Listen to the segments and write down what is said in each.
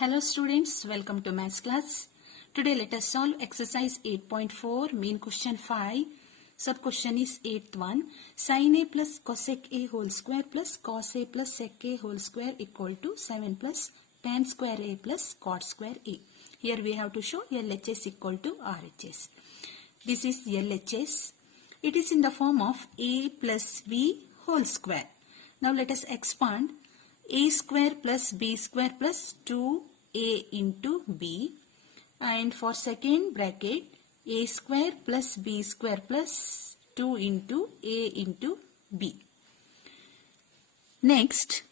Hello students, welcome to Maths class. Today let us solve exercise 8.4, main question 5. Sub question is 8th one. Sin A plus cosec A whole square plus cos A plus sec A whole square equal to 7 plus tan square A plus cot square A. Here we have to show LHS equal to RHS. This is LHS. It is in the form of A plus B whole square. Now let us expand. A square plus B square plus 2A into B, and for second bracket A square plus B square plus 2 into A into B. Next,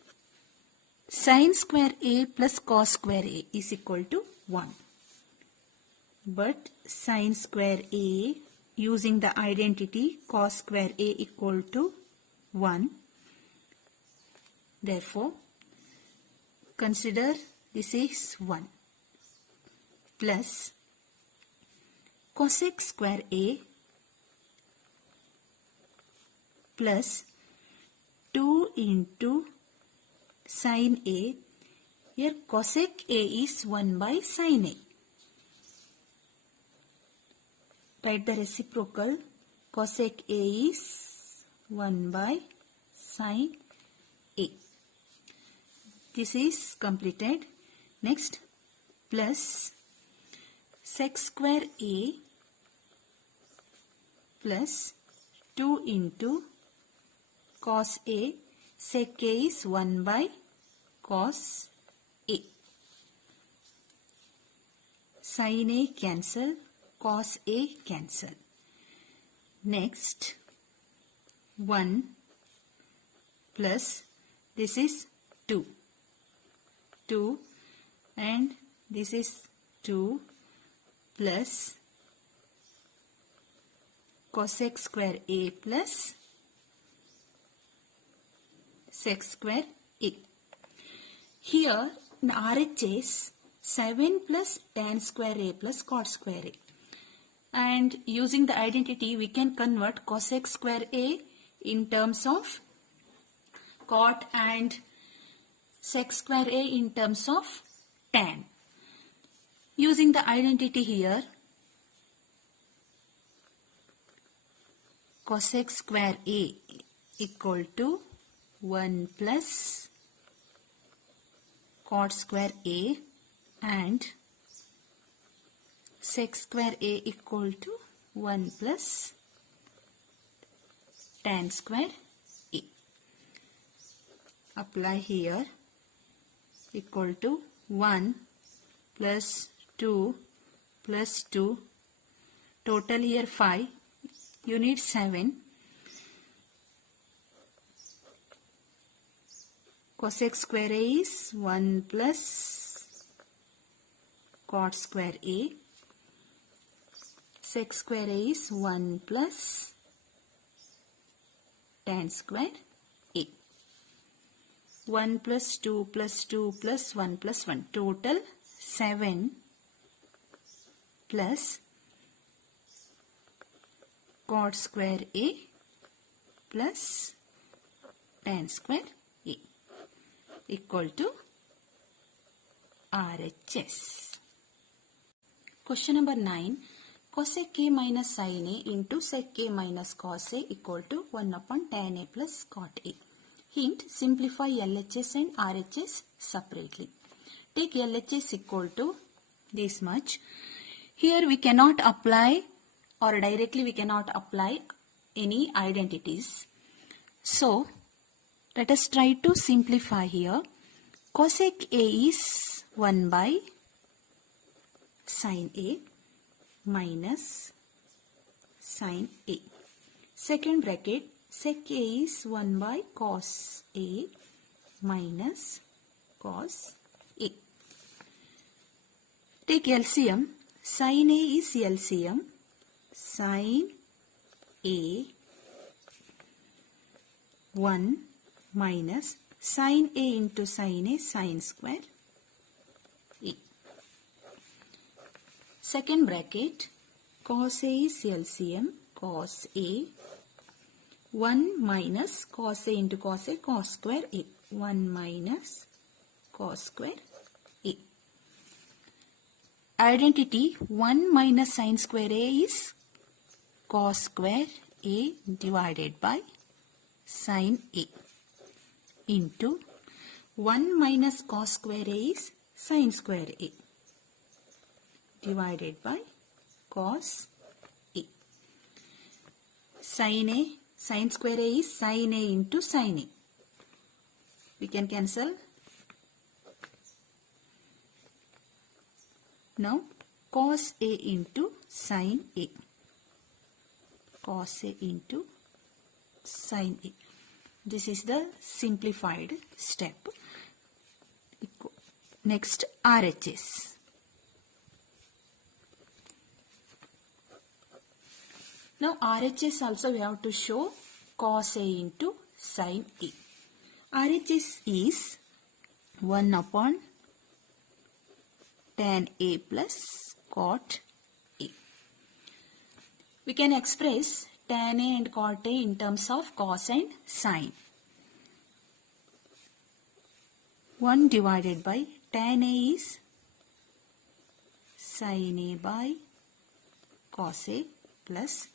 sin square A plus cos square A is equal to 1. But sin square A using the identity cos square A equal to 1. Therefore, consider this is 1 plus cosec square A plus 2 into sin A. Here cosec A is 1 by sin A. Write the reciprocal. Cosec A is 1 by sin A. This is completed. Next, plus sec square A plus 2 into cos A. Sec A is 1 by cos A. Sin A cancel, cos A cancel. Next, 1 plus this is 2. 2 and this is 2 plus cosec square A plus sec square A. Here in RHS 7 plus tan square A plus cot square A, and using the identity we can convert cosec square A in terms of cot and sec square A in terms of tan. Using the identity here, cosec square A equal to 1 plus cot square A and sec square A equal to 1 plus tan square A. Apply here. Equal to 1 plus 2 plus 2, total here 5, you need 7. Cosec square A is 1 plus cot square A, sec square A is 1 plus tan square A. 1 plus 2 plus 2 plus 1 plus 1. Total 7 plus cot square A plus tan square A equal to RHS. Question number 9. Cosec A minus sin A into sec A minus cos A equal to 1 upon tan A plus cot A. Hint, simplify LHS and RHS separately. Take LHS equal to this much. Here we cannot apply, or directly we cannot apply any identities. So, let us try to simplify here. Cosec A is 1 by sin A minus sin A. Second bracket, sec A is 1 by cos A minus cos A. Take LCM. Sin A is LCM. Sin A 1 minus sin A into sin A, sin square A. Second bracket, cos A is LCM. Cos A 1 minus cos A into cos A, cos square A. 1 minus cos square A. Identity 1 minus sine square A is cos square A divided by sine A into 1 minus cos square A is sine square A divided by cos A. Sine square A is sine A into sine A. We can cancel. Now cos A into sine A. Cos A into sine A. This is the simplified step. Next, RHS. Now RHS also we have to show cos A into sine A. RHS is 1 upon tan A plus cot A. We can express tan A and cot A in terms of cos and sine. 1 divided by tan A is sin A by cos A plus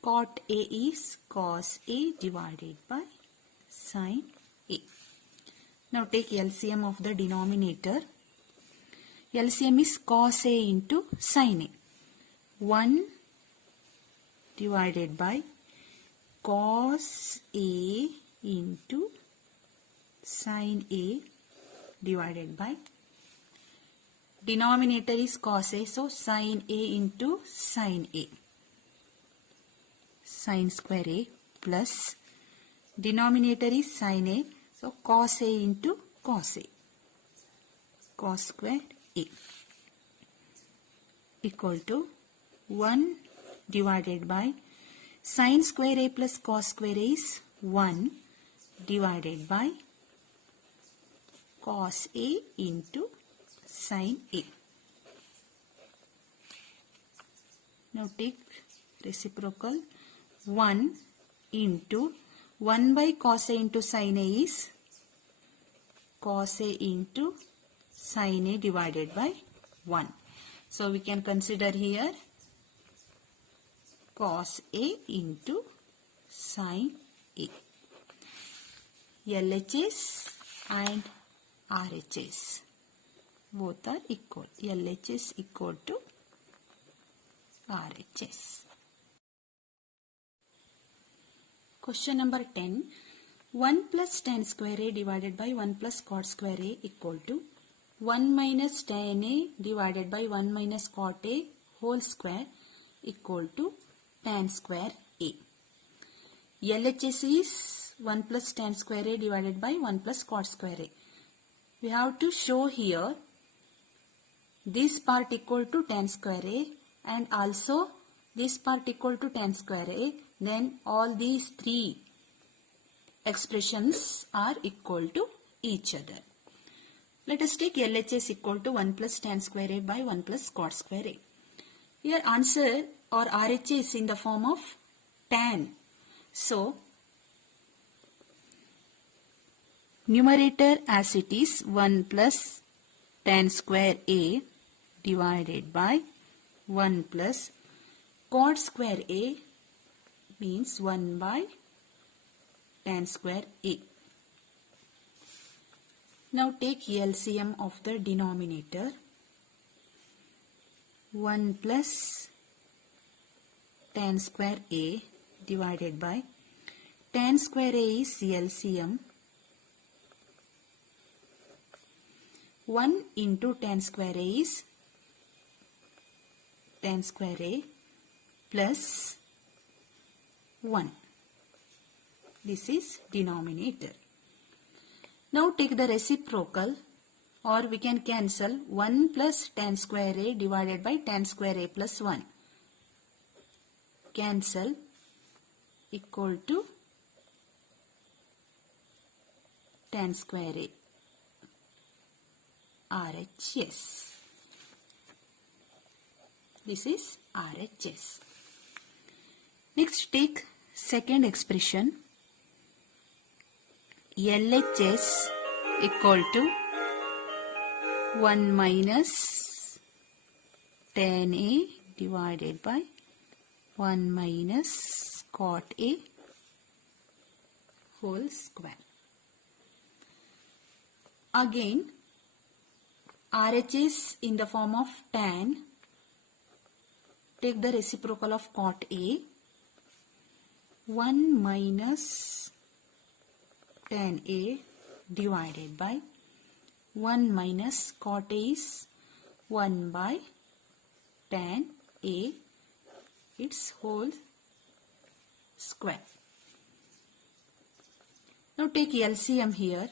cot A is cos A divided by sin A. Now take LCM of the denominator. LCM is cos A into sin A. 1 divided by cos A into sin A divided by, denominator is cos A, so sin A into sin A, sin square A plus denominator is sin A, so cos A into cos A, cos square A equal to 1 divided by sin square A plus cos square A is 1 divided by cos A into sin A. Now take reciprocal. 1 into 1 by cos A into sin A is cos A into sin A divided by 1. So we can consider here cos A into sin A. LHS and RHS both are equal. LHS equal to RHS. Question number 10. 1 plus tan square A divided by 1 plus cot square A equal to 1 minus tan A divided by 1 minus cot A whole square equal to tan square A. LHS is 1 plus tan square A divided by 1 plus cot square A. We have to show here this part equal to tan square A and also this part equal to tan square A. Then all these three expressions are equal to each other. Let us take LHS equal to 1 plus tan square A by 1 plus cot square A. Here answer or RHS is in the form of tan. So numerator as it is 1 plus tan square A divided by 1 plus cot square A means 1 by tan square A. Now take LCM of the denominator. 1 plus tan square A divided by tan square A is LCM. 1 into tan square A is tan square A plus 1. This is denominator. Now take the reciprocal, or we can cancel 1 plus tan square A divided by tan square A plus 1. Cancel equal to tan square A. RHS. This is RHS. Next take second expression. LHS equal to 1 minus tan A divided by 1 minus cot A whole square. Again, RH is in the form of tan. Take the reciprocal of cot A. 1 minus tan A divided by 1 minus cot A is 1 by tan A, its whole square. Now take LCM here.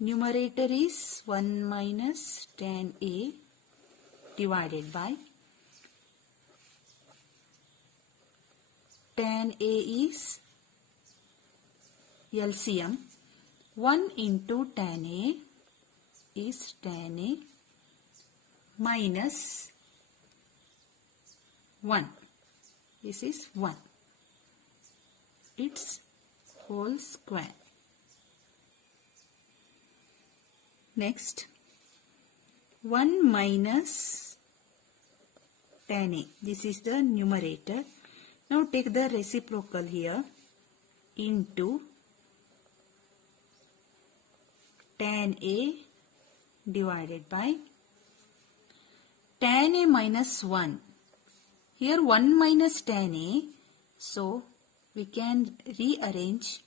Numerator is 1 minus tan A divided by tan A is LCM. 1 into tan A is tan A minus 1. This is 1. Its whole square. Next, 1 minus tan A. This is the numerator. Now take the reciprocal here into tan A divided by tan A minus 1. Here 1 minus tan A. So we can rearrange.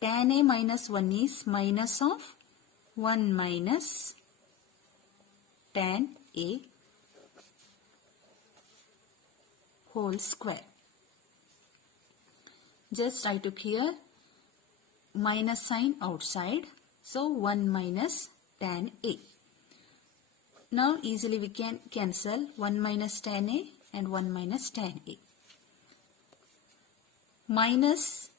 Tan A minus 1 is minus of 1 minus tan A whole square. Just I took here minus sign outside. So 1 minus tan A. Now easily we can cancel 1 minus tan A and 1 minus tan A. Minus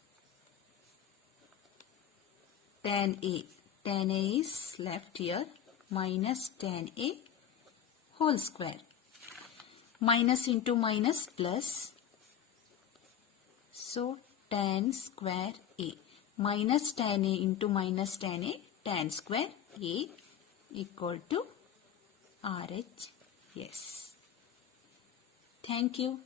tan A. Tan A is left here. Minus tan A whole square. Minus into minus plus. So tan square A. Minus tan A into minus tan A. Tan square A equal to RH. Yes. Thank you.